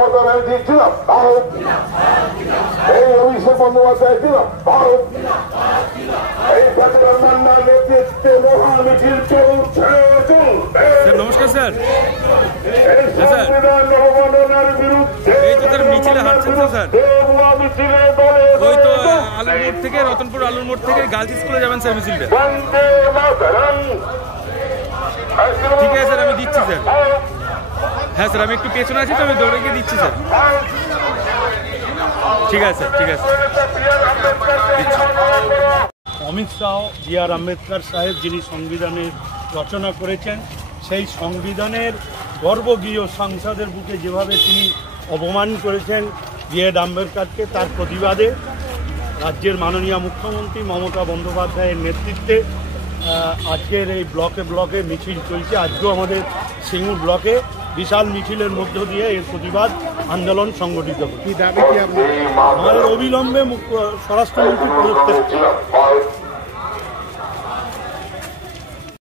মমতা ব্যানার্জি ছিল ভারত, এই অভিষেক বন্দ্যোপাধ্যায় ছিল ভারত, এই জাতীয় মান্নার নেতৃত্বে মহান মিছিল চলছে। নমস্কার স্যার। এই সংবিধান অবমাননার বিরুদ্ধে এই তো স্যার মিছিলে হাঁটছেন তো স্যার? ওই তো আলুর মোড় থেকে, রতনপুর আলুর মোড় থেকে গার্লস স্কুলে যাবেন স্যার মিছিলটা? ঠিক আছে স্যার, আমি দিচ্ছি স্যার। হ্যাঁ স্যার, আমি একটু পেছনে আছি তো, আমি দৌড়ে গিয়ে দিচ্ছি স্যার। ঠিক আছে স্যার, ঠিক আছে। অমিত শাহ বি.আর. আম্বেদকর সাহেব যিনি সংবিধানের রচনা করেছেন, সেই সংবিধানের গর্বগীয় সংসদের বুকে যেভাবে তিনি অপমান করেছেন বি.আর. আম্বেদকরকে, তার প্রতিবাদে রাজ্যের মাননীয় মুখ্যমন্ত্রী মমতা বন্দ্যোপাধ্যায়ের নেতৃত্বে আজকের এই ব্লকে ব্লকে মিছিল চলছে। আজকেও আমাদের সিঙ্গুর ব্লকে বিশাল মিছিলের মধ্য দিয়ে এর প্রতিবাদ আন্দোলন সংগঠিত হবে। কি দাবি কি আপনার? আমাদের অবিলম্বে স্বরাষ্ট্রমন্ত্রী পদত্যাগ।